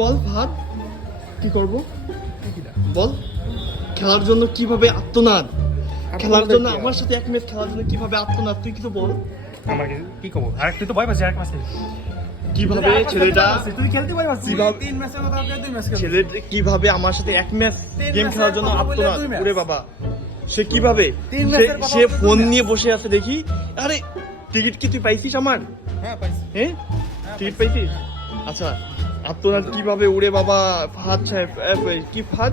বল ভাত কি করব বল, খেলার জন্য কিভাবে আত্মনাদ, খেলার জন্য আমার সাথে এক ম্যাচ খেলার জন্য কিভাবে আত্মনাদ, তুই কিছু বল। আমার কি করবো, আর তুই তো ভয় পাচ্ছিস আরেক মাসে কিভাবে ছেলেটা, তুই খেলতে ভয় পাচ্ছিস, তিন ম্যাচের কথা ওকে 2 ম্যাচ খেলতে, ছেলেটা কিভাবে আমার সাথে এক ম্যাচ গেম খেলার জন্য আত্মনাদ, ওরে বাবা সে কিভাবে, সে ফোন নিয়ে বসে আছে দেখি। আরে টিকিট কি তুই পাইছিস আমার? হ্যাঁ পাইছি। হ্যাঁ টিকিট পাইছিস? আচ্ছা আত্মনাদ কিভাবে, উড়ে বাবা ফাহাদ সাহেব, কি ফাহাদ,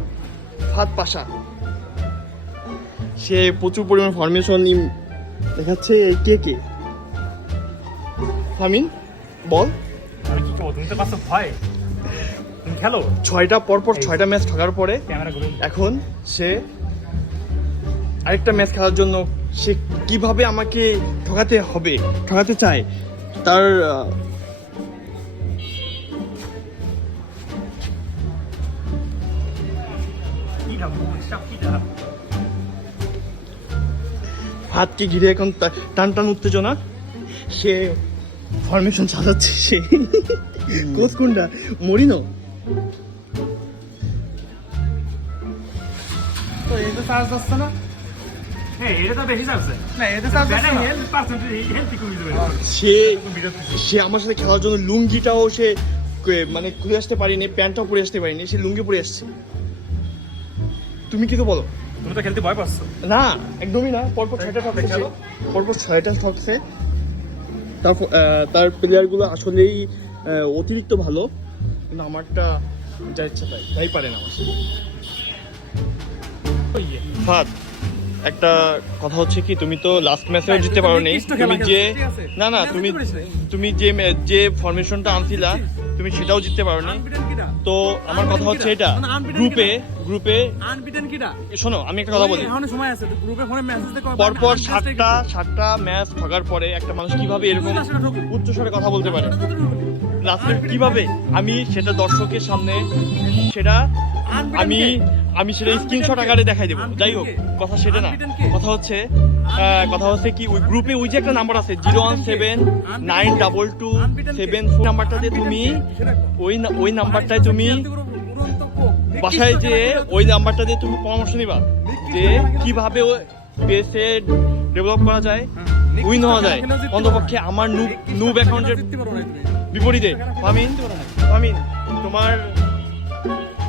ফাহাদ পাশা, সে প্রচুর পরিমাণ ফরমেশন দেখাচ্ছে। কে কে ফামিন বল, আমি কি করবো, তুমি তো পাচ্ছ ভয়, তুমি খেলো 6টা পরপর 6টা ম্যাচ ঠকার পরে ক্যামেরা ঘুরে এখন সে আরেকটা ম্যাচ খেলার জন্য সে কিভাবে আমাকে ঠকাতে হবে, ঠকাতে চায় তার কি খাবো, সব কি খাবো, হাতকে ঘিরে এখন টান টান উত্তেজনা, সে ফরমেশন সাজাচ্ছে। সে কোচ কোনটা, মরিনো? তো এই তো চার্জ আসছে না, হ্যাঁ এটা তো বেশি যাচ্ছে না এই তো চার্জ আসছে না। হেলথ পার্সেন্টেজ হেলথ কমে যাবে, সে সে আমার সাথে খেলার জন্য লুঙ্গিটাও সে মানে খুলে আসতে পারিনি, প্যান্টটাও পরে আসতে পারিনি, সে লুঙ্গি পরে আসছে। তুমি কিছু বলো। তুমি তো খেলতে ভয় পাচ্ছ। না একদমই না, পরপর 6টা ঠকছে, পরপর 6টা ঠকছে। তার প্লেয়ারগুলো আসলেই অতিরিক্ত ভালো, কিন্তু আমারটা যা ইচ্ছা তাই পারে না আমার সাথে। ফাদ একটা কথা হচ্ছে কি, তুমি তো লাস্ট ম্যাচেও জিততে পারো নি, তুমি যে না না তুমি যে ফরমেশনটা আনছিলা তুমি সেটাও জিততে পারো নি। তো আমার কথা হচ্ছে এটা, গ্রুপে আনবিটেন কিটা, শোনো আমি একটা কথা বলি, এখনো সময় আছে, গ্রুপে ফোনে মেসেজ দেখো, পরপর 7টা ম্যাচ ঠকার পরে একটা মানুষ কিভাবে এরকম উচ্চস্বরে কথা বলতে পারে, লাস্টে কিভাবে, আমি সেটা দর্শকের সামনে সেটা আমি সেটা স্ক্রিনশট আকারে দেখাই দেবো। যাই হোক কথা সেটা না, কথা হচ্ছে কি ওই গ্রুপে ওই যে একটা নাম্বার আছে 0179227 নাম্বারটাতে তুমি ওই নাম্বারটায় তুমি বাসায় যে ওই নাম্বারটা দিয়ে তুমি পরামর্শ নিবা যে কিভাবে পেসে ডেভেলপ করা যায়, উইন হওয়া যায়, অন্তপক্ষে আমার নুব অ্যাকাউন্টের বিপরীতে। ফামিন তোমার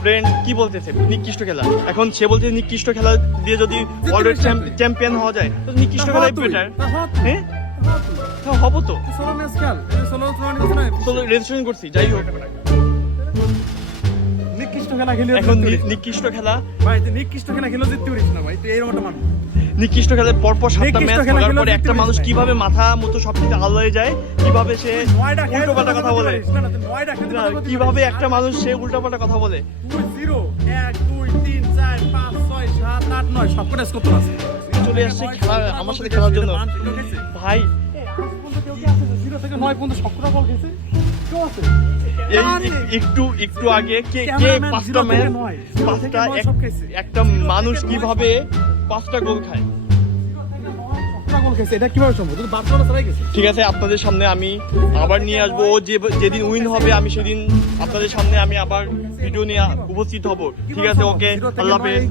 ফ্রেন্ড কি বলতেছে নিকৃষ্ট খেলা, এখন সে বলতে নিকৃষ্ট খেলা দিয়ে যদি অলরেডি চ্যাম্পিয়ন হওয়া যায় তো নিকৃষ্ট খেলাই বেটার। হ্যাঁ হবো তো, সোলো ম্যাচ খেল, সোলো টুর্নামেন্ট না, তো রেজিস্ট্রেশন করছি। যাই হোক নিকৃষ্ট খেলা খেলে এখন নিকৃষ্ট খেলা, ভাই তুই নিকৃষ্ট খেলা খেলে জিততে পারিস না ভাই, তুই এরকমটা মান। নিকৃষ্ট খেলায় পরপর 7টা ম্যাচ খেলার পরে একটা মানুষ ভাই। কিভাবে মাথা মতো সবকিছু আল্লাহ যায়, কিভাবে সে উল্টোপাল্টা কথা বলে, কিভাবে একটা মানুষ সে উল্টোপাল্টা কথা বলে। 0 1 2 3 4 5 6 7 8 9 সবকটা স্কোর তোর আছে, চলে আসছে খেলা আমার সাথে খেলার জন্য। ভাই থেকে 9 পর্যন্ত সবকটা বল খেয়েছে, কেউ আছে এই একটু আগে কে 5টা ম্যাচ 5টা একটা মানুষ কিভাবে 5টা গোল খায়, এটা কিভাবে সম্ভব? তুই বার্সেলোনা ছাড়াই গেছিস। ঠিক আছে আপনাদের সামনে আমি আবার নিয়ে আসবো, ও যেদিন উইন হবে আমি সেদিন আপনাদের সামনে আমি আবার ভিডিও নিয়ে উপস্থিত হব। ঠিক আছে, ওকে আল্লাহ হাফেজ।